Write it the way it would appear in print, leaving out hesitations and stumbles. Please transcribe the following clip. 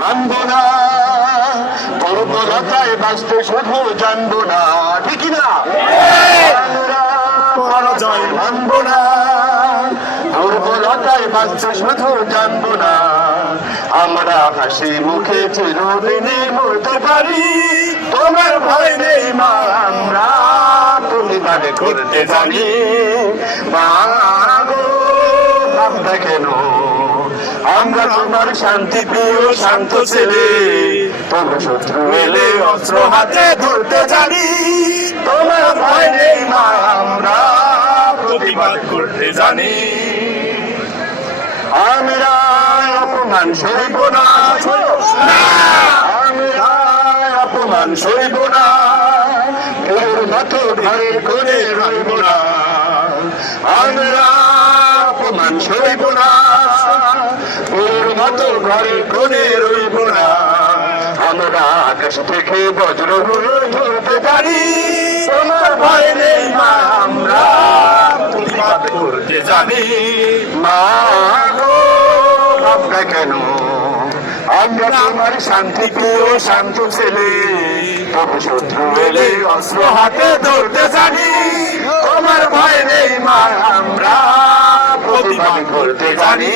মানবো না দুর্বলতায় বাঁচতে শুধু জানবো না, ঠিক না? পরাজয় মানবো না দুর্বলতায় বাঁচতে শুধু জানবো না। আমরা হাসি মুখে চিরদিনে মরতে পারি, তোমার ভয় নেই মা, আমরা প্রতিবাদ করতে জানি। মা গো ভাবনা কেন, আমরা তোমার শান্তি প্রিয় শান্ত ছেলে, তবু শত্রু এলে অস্ত্র হাতে ধরতে জানি। তোমার ভয় নেই মা, আমরা প্রতিবাদ করতে জানি। আমরা অপমান সইব না, আমরা অপমান সইব না, কেউ মতো ঘরের করে রইব না। আমরা অপমান সইব না, ওর মতো ঘরে কোণে রইব না। আমরা আকাশ থেকে বজ্র হয়ে ধরতে পারি, তোমার ভয় নেই মা, আমরা প্রতিবাদ করতে জানি। মা গো ভাবনা কেন, আমরা তোমার শান্তি প্রিয় শান্ত ছেলে, তবু শত্রু এলে অস্ত্র হাতে ধরতে জানি। তোমার ভয় নেই মা, আমরা প্রতিবাদ করতে জানি।